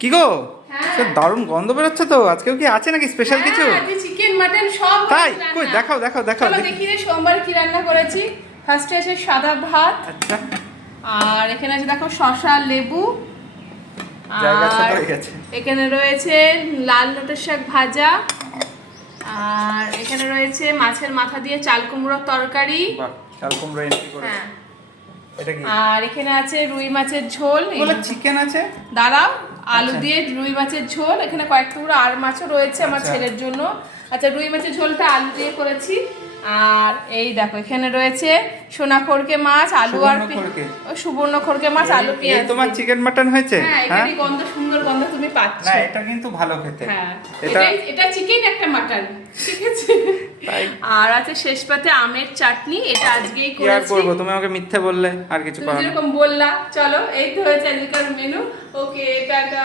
কি গো, হ্যাঁ। সে দারুণ গন্ধ বেরোচ্ছে তো। আজকেও কি আছে নাকি স্পেশাল কিছু? আজকে চিকেন মাটন সব তাই? হচ্ছে কই রান্না। দেখাও দেখাও দেখাও চলো দেখি। দেখি রে সোমবার কি রান্না করেছি। ফার্স্টে আছে সাদা ভাত, আচ্ছা, আর এখানে আছে দেখো শসা লেবু, জায়গা ছোট আর হয়ে গেছে। এখানে রয়েছে লাল নোটের শাক ভাজা, আর এখানে রয়েছে মাছের মাথা দিয়ে চাল কুমড়োর তরকারি। বাহ, চাল কুমড়ো এন্ট্রি করে। হ্যাঁ, এটা কি আর এখানে আছে রুই মাছের ঝোল। বলে চিকেন আছে? দাঁড়াও, আলু আচ্ছা। দিয়ে রুই মাছের ঝোল, এখানে কয়েক টুকরো আর মাছও রয়েছে আমার আচ্ছা। ছেলের জন্য। আচ্ছা, রুই মাছের ঝোলটা আলু দিয়ে করেছি। আর এই দেখো এখানে রয়েছে সোনাখড়কে মাছ, আলু আর সুবর্ণখড়কে? সুবর্ণখড়কে মাছ, আলু এই পেঁয়াজ তোমার দিয়ে। চিকেন মাটন হয়েছে? হ্যাঁ, হ্যাঁ, এখানে গন্ধ, সুন্দর গন্ধ তুমি পাচ্ছ। না এটা কিন্তু ভালো খেতে। হ্যাঁ, এটা এটা চিকেন একটা মাটন, ঠিক আছে। তাই আর আছে শেষ পাতে আমের চাটনি, এটা আজকেই কি আর করেছি। করবো, তুমি আমাকে মিথ্যে বললে, আর কিছু তুমি করার নেই। যেরকম বললা। চলো, এই তো হয়েছে আজকের মেনু। ওকে, টাটা।